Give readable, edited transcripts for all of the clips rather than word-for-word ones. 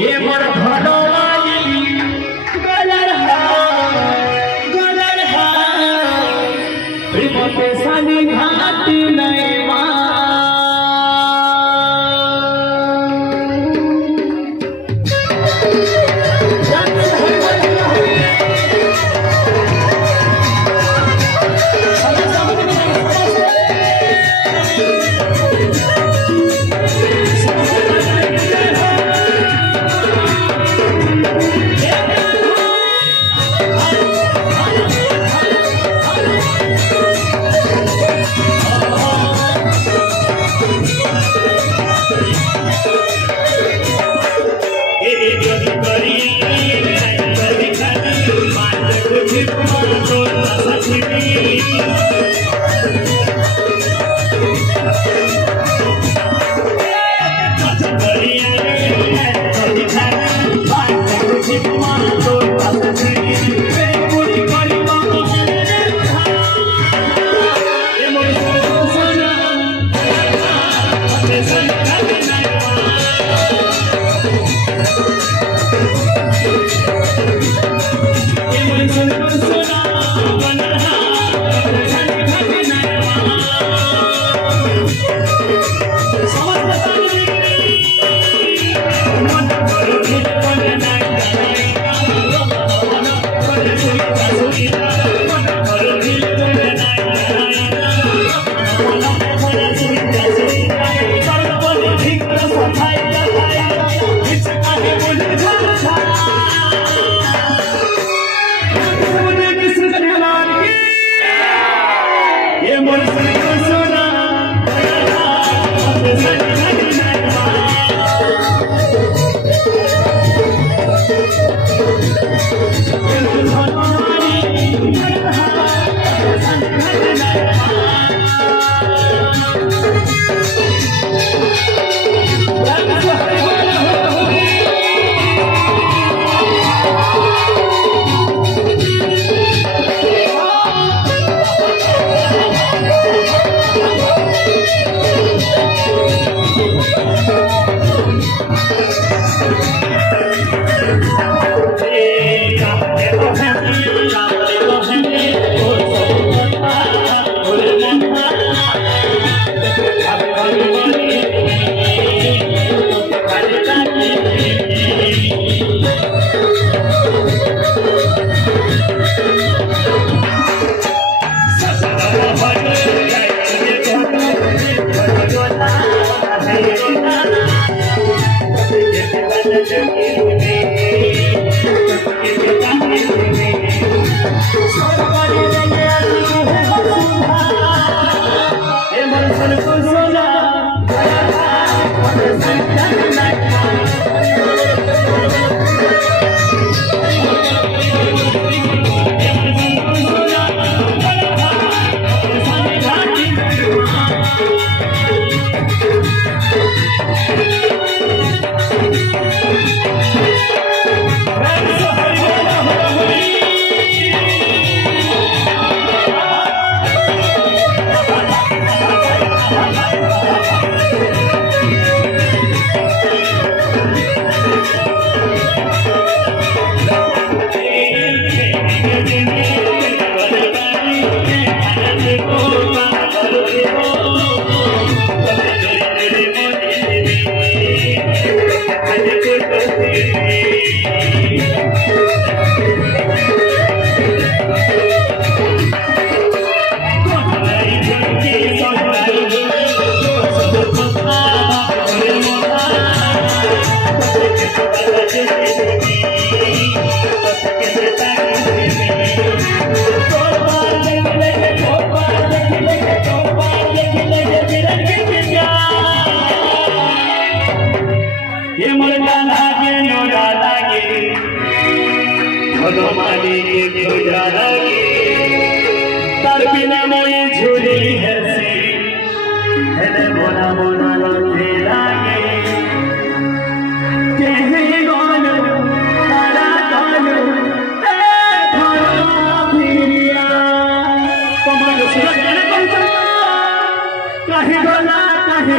ये मोर घरवाली गलर प्रेम के सानी घाटी नहीं कहीं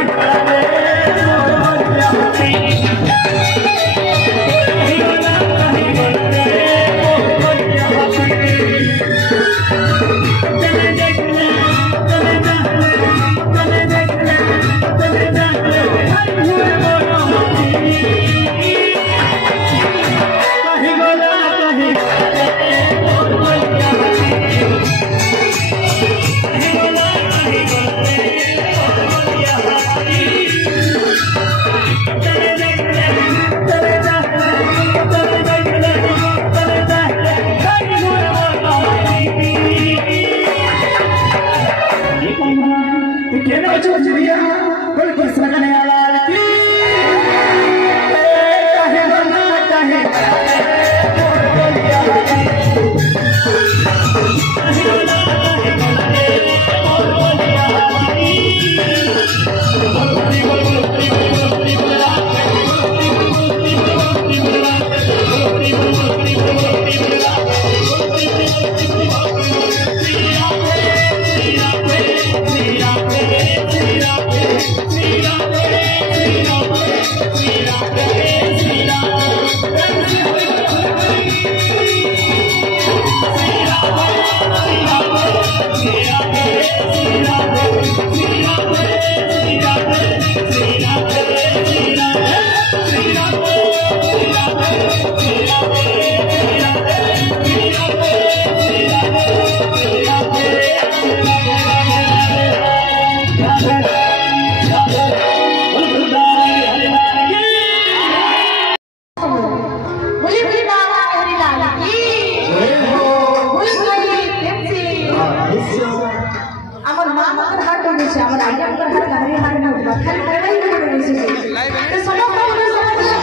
आगे पर हाथ लगा रही हाथ में उठा खाली करवाई नहीं वैसे तो सब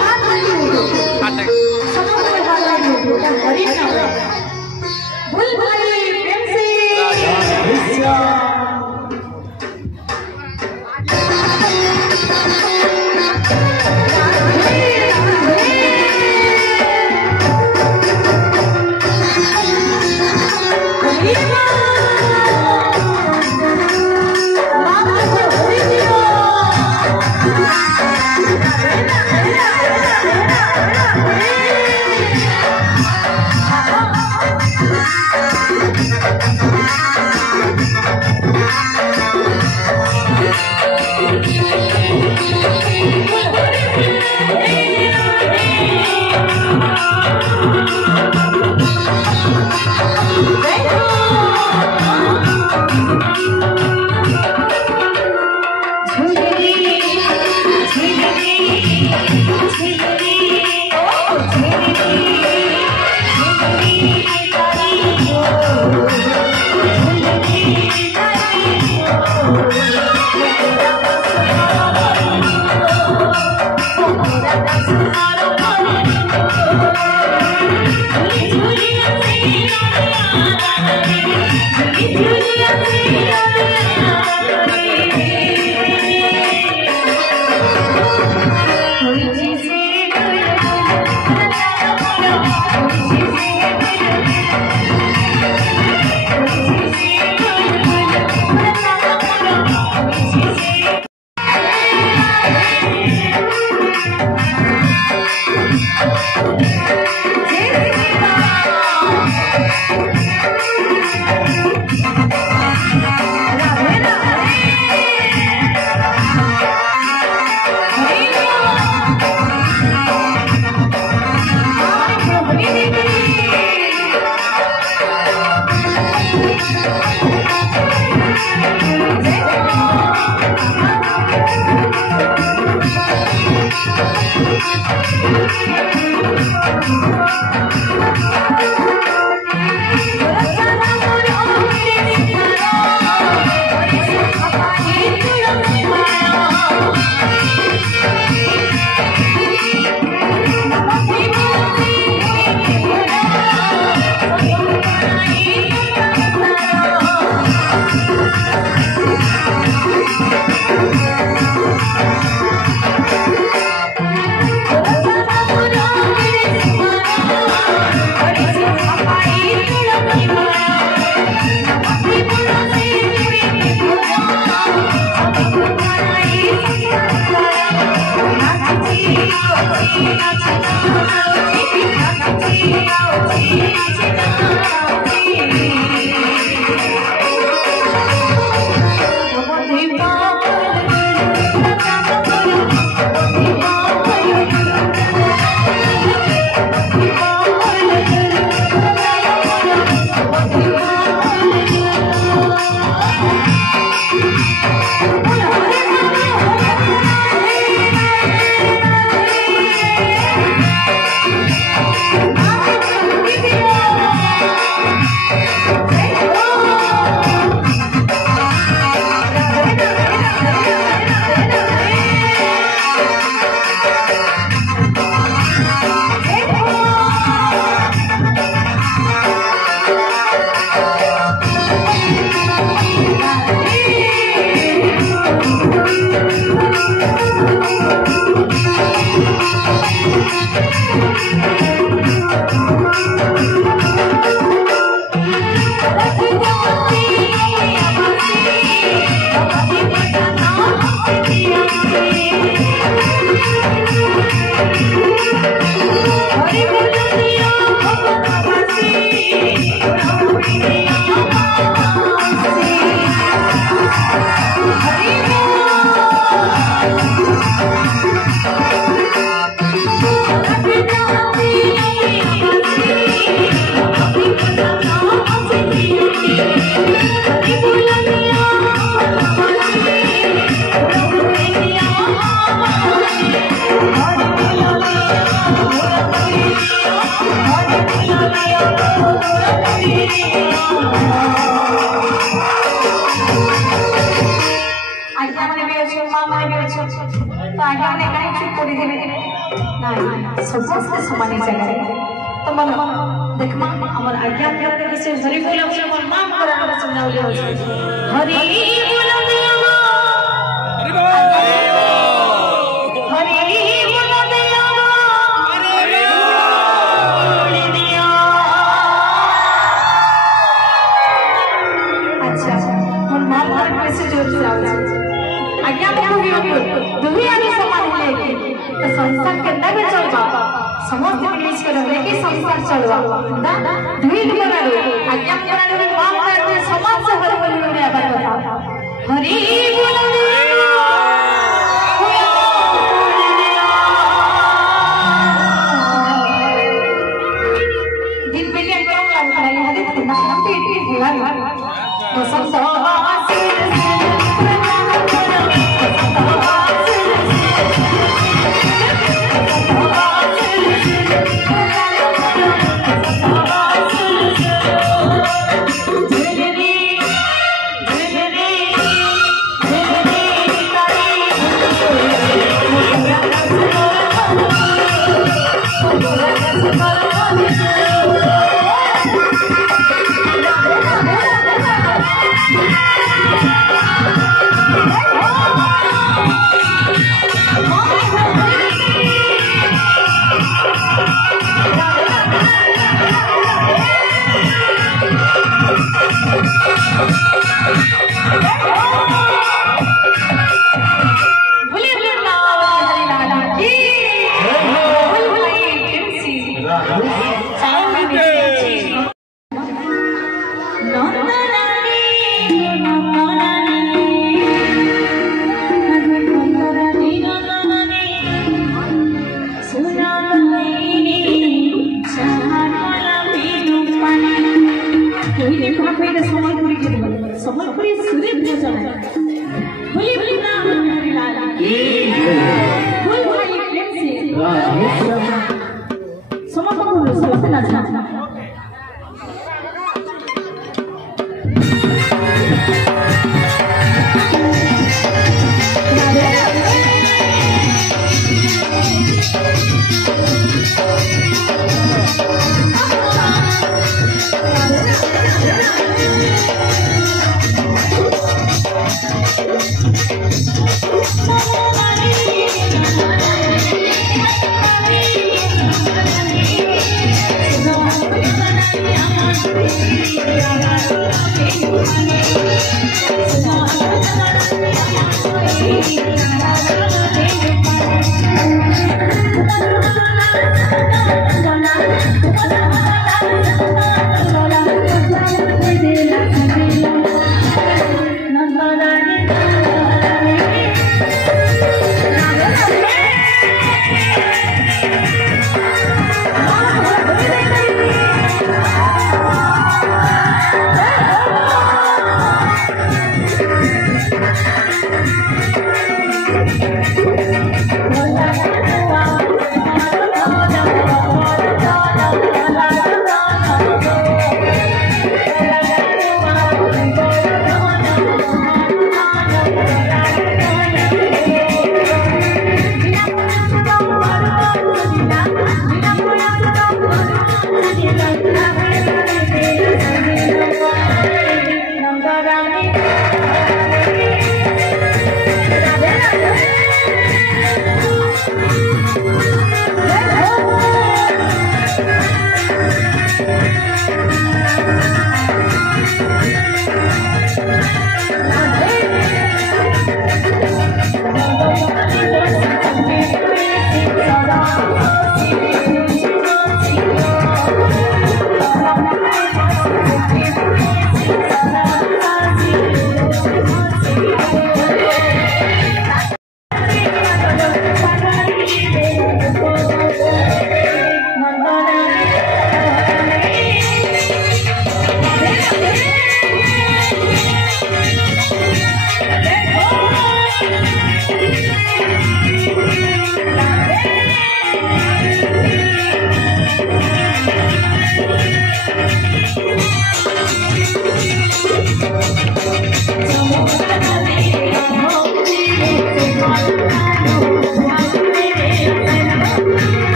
हाथ नहीं उठो सब हाथ नहीं उठो क्या करी ना भूल भाई प्रेम से Happy कि नहीं समस्त समान जगह तो मन देखमा हमर आज्ञा करने के से हरि बोले हमर नाम कराने समझावले हो हरि बोलो दिया हरि बोलो दिया बोल दिया अच्छा मन नाम कर कैसे जोर से आवे आज्ञा को भी दुनिया में समान है तो संसार के अंदर में चलबा समस्त इंग्लिश के रहे कि संसार चलवा ना दुई बना रे आज्ञा कराने में माफ कर दे समाज से हरि बोल रे बात बता हरि बोल दिन पे क्या काम लगता है हरि तो ना हम भी लगा तो सब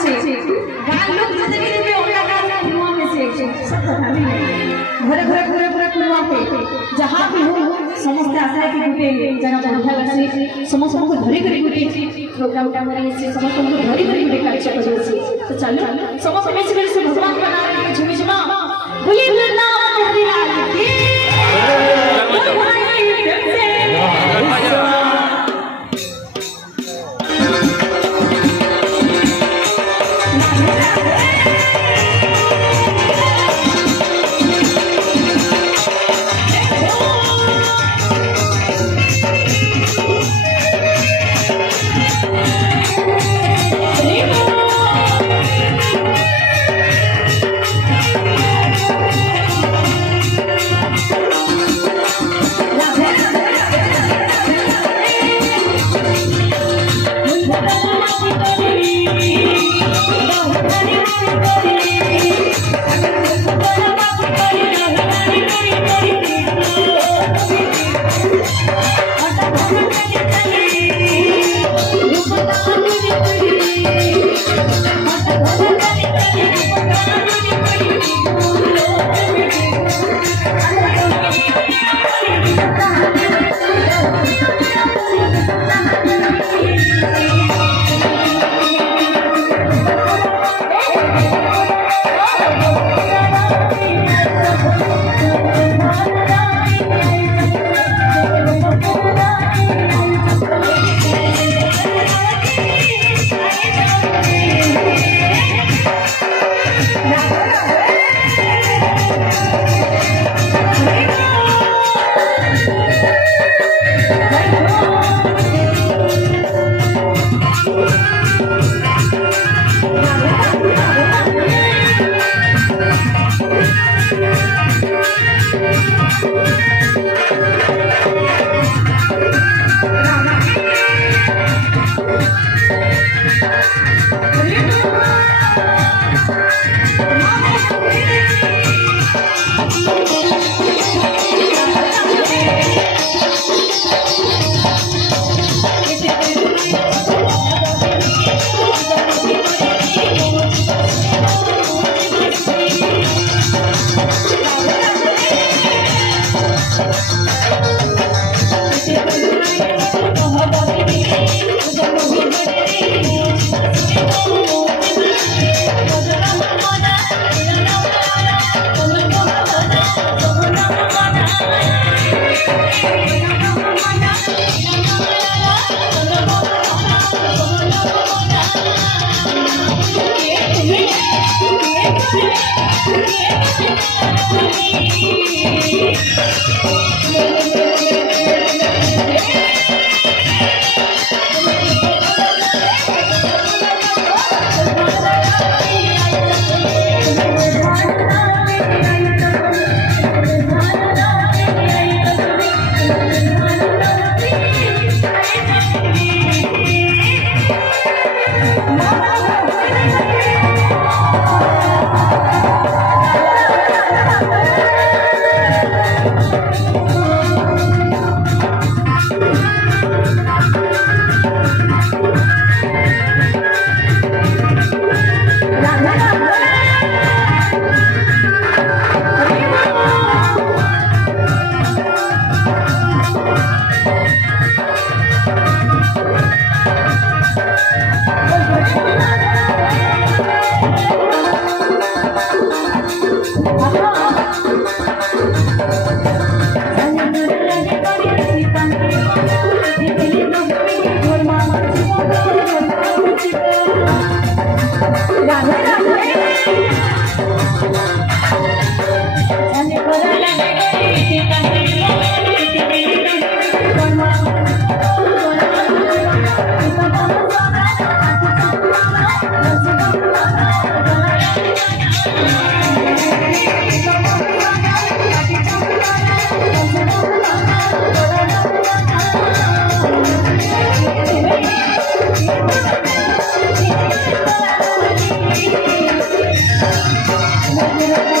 अच्छे गाय लोग जिंदगी में उनका काम कुआं में से सब कथा भी घरे घरे पूरे पूरे कुआं पे जहां भी हो समस्त आशा है कि गुटे जना बढ़िया लगसी समस्त को धरी करी गुटे प्रोग्राम का मरे से समस्त को धरी करी गुटे कार्यक्रम कर से तो चलो समस्त में से भगवान का नाम झूमी झुमा बोलिए वृंदावन हरि लाल की Thank you.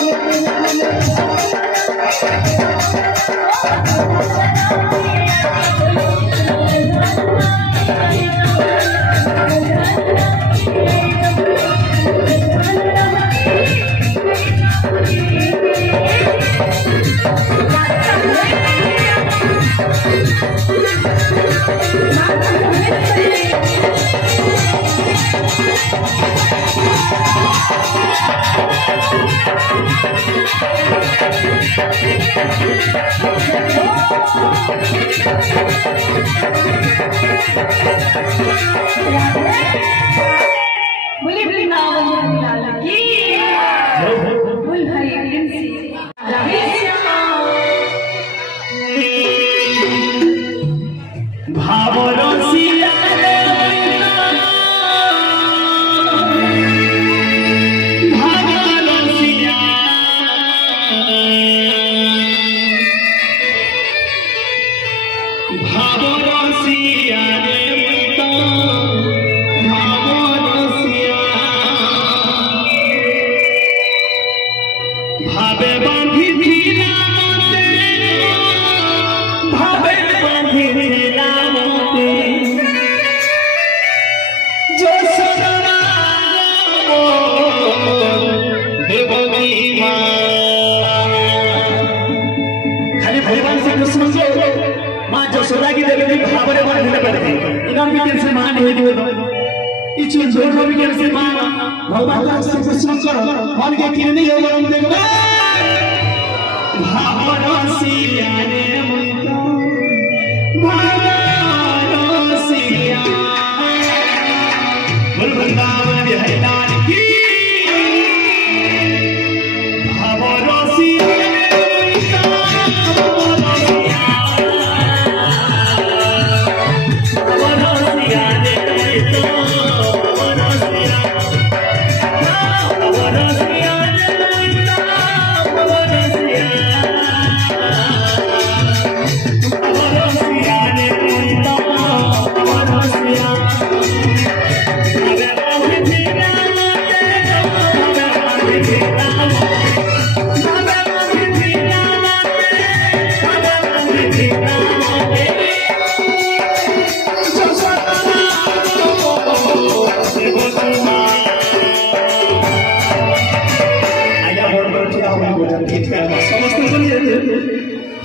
बोले वृंदावन लाल की बोल भाई प्रिंसी भावरसिया भावरसिया भावरसिया रे भावरसिया भावे बांधी थीला भावे बांधी थीला जो सदा देवगी माँ खाली भगवान से कृष्ण से माँ जसोदा की देवी भावरे बांधने पड़ते इनका भी टेंशन मां नहीं दियो इच जोर भी टेंशन मां भगवान से कृष्ण करो मन के किन नहीं होगा हम देखो भावरसिया रे भावरसिया बोल वृंदावन बिहारी लाल की भावरसिया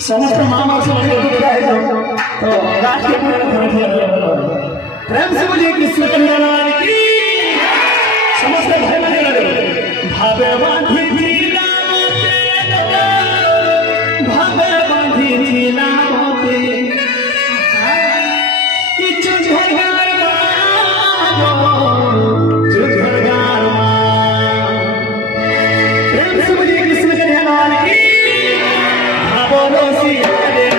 समस्त मामा से तो राष्ट्र प्रेम से बोलिए कृष्ण कन्या की समस्त भाई बहन भावे बांधी थीला भावे बांधी थीला होते कि चुझगार प्रेम से बोलिए कृष्ण कन्या की भावरसिया रे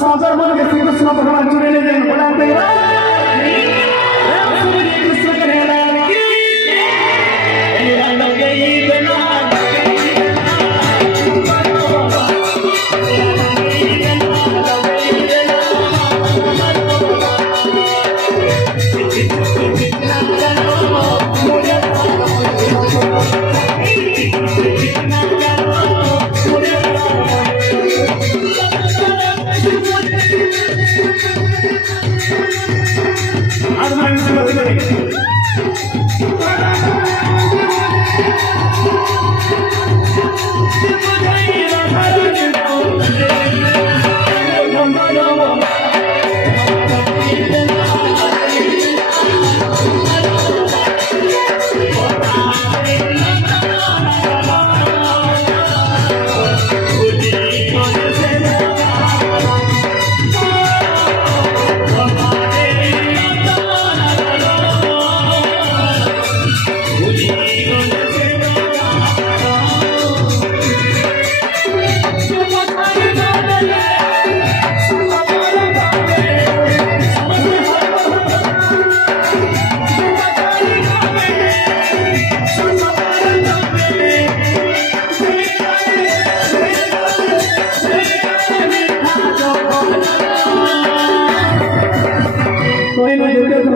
सागर मन के श्री कृष्ण भगवान चुने ले बड़ा तेरा कृष्ण करेला की तेरा लगे बिना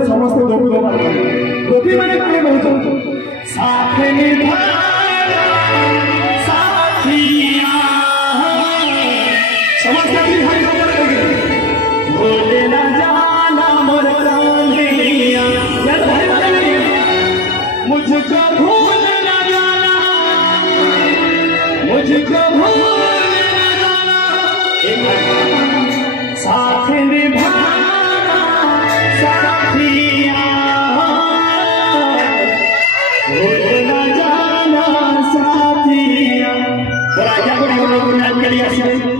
समस्त गोपी मैंने कहे बहुत साथ समस्त बोले ना जाना मोर मुझको भूल ना जाना मुझको भूल ना जाना साथ निभाना साथिया भूल ना जाना साथिया राजा को गुरु के लिए